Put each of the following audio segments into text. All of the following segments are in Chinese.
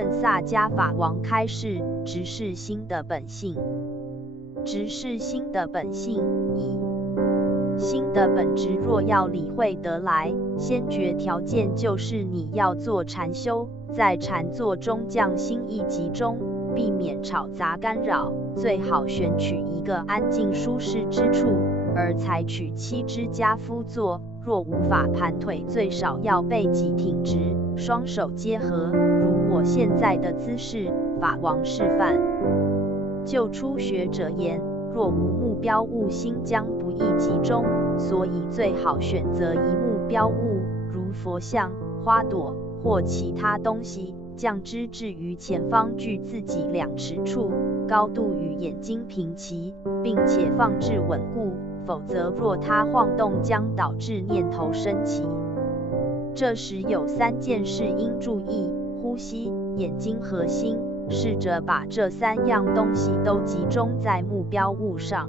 任萨迦法王开示直视心的本性。直视心的本性一，心的本质若要理会得来，先决条件就是你要做禅修，在禅坐中将心意集中，避免吵杂干扰，最好选取一个安静舒适之处，而采取7支跏趺坐。若无法盘腿，最少要背脊挺直，双手结合，如我现在的姿势。法王示范。就初学者言，若无目标物，心将不易集中，所以最好选择一目标物，如佛像、花朵或其他东西，将之置于前方距自己2尺处，高度与眼睛平齐，并且放置稳固，否则若它晃动将导致念头升起。这时有3件事应注意：呼吸、眼睛和心。试着把这3样东西都集中在目标物上，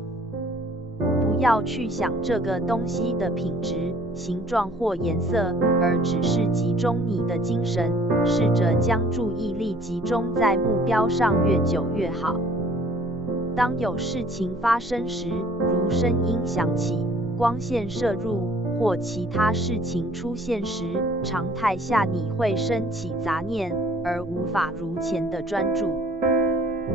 不要去想这个东西的品质、形状或颜色，而只是集中你的精神，试着将注意力集中在目标上，越久越好。当有事情发生时，如声音响起、光线射入或其他事情出现时，常态下你会升起杂念，而无法如前的专注。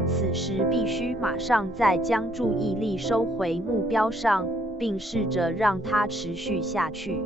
此时必须马上再将注意力收回目标上，并试着让它持续下去。